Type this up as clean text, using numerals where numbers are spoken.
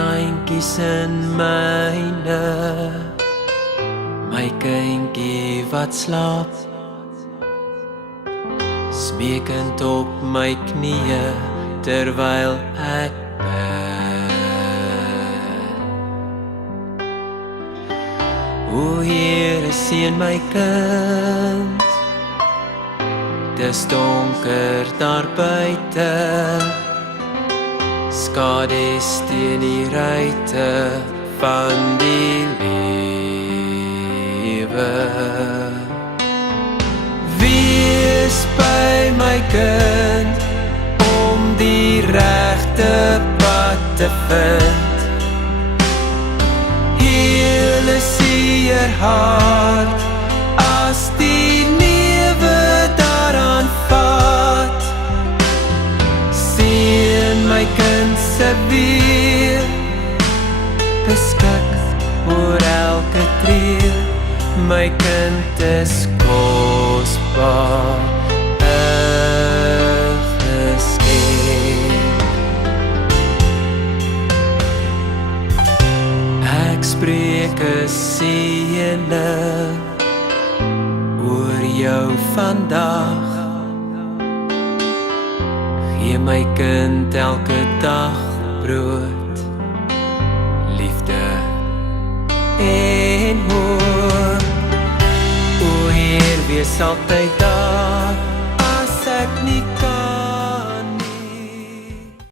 traantjies in myne, my kindjie wat slaap, smeekend op my knieë terwyl ek bid. O Here, seën my kind, dis donker daar buite, skades teen die ruite van die lewe. Wees by my kind, om die regte pad te vind, heel 'n seer hart, as die newe daaraan vat. Seën my kind se weer, beskik oor elke tree, my kind is kosbaar, 'n geskenk. Ek spreek 'n seëning oor jou vandag. Gee my kind elke dag brood, liefde en hoop. O Heer, wees altyd daar,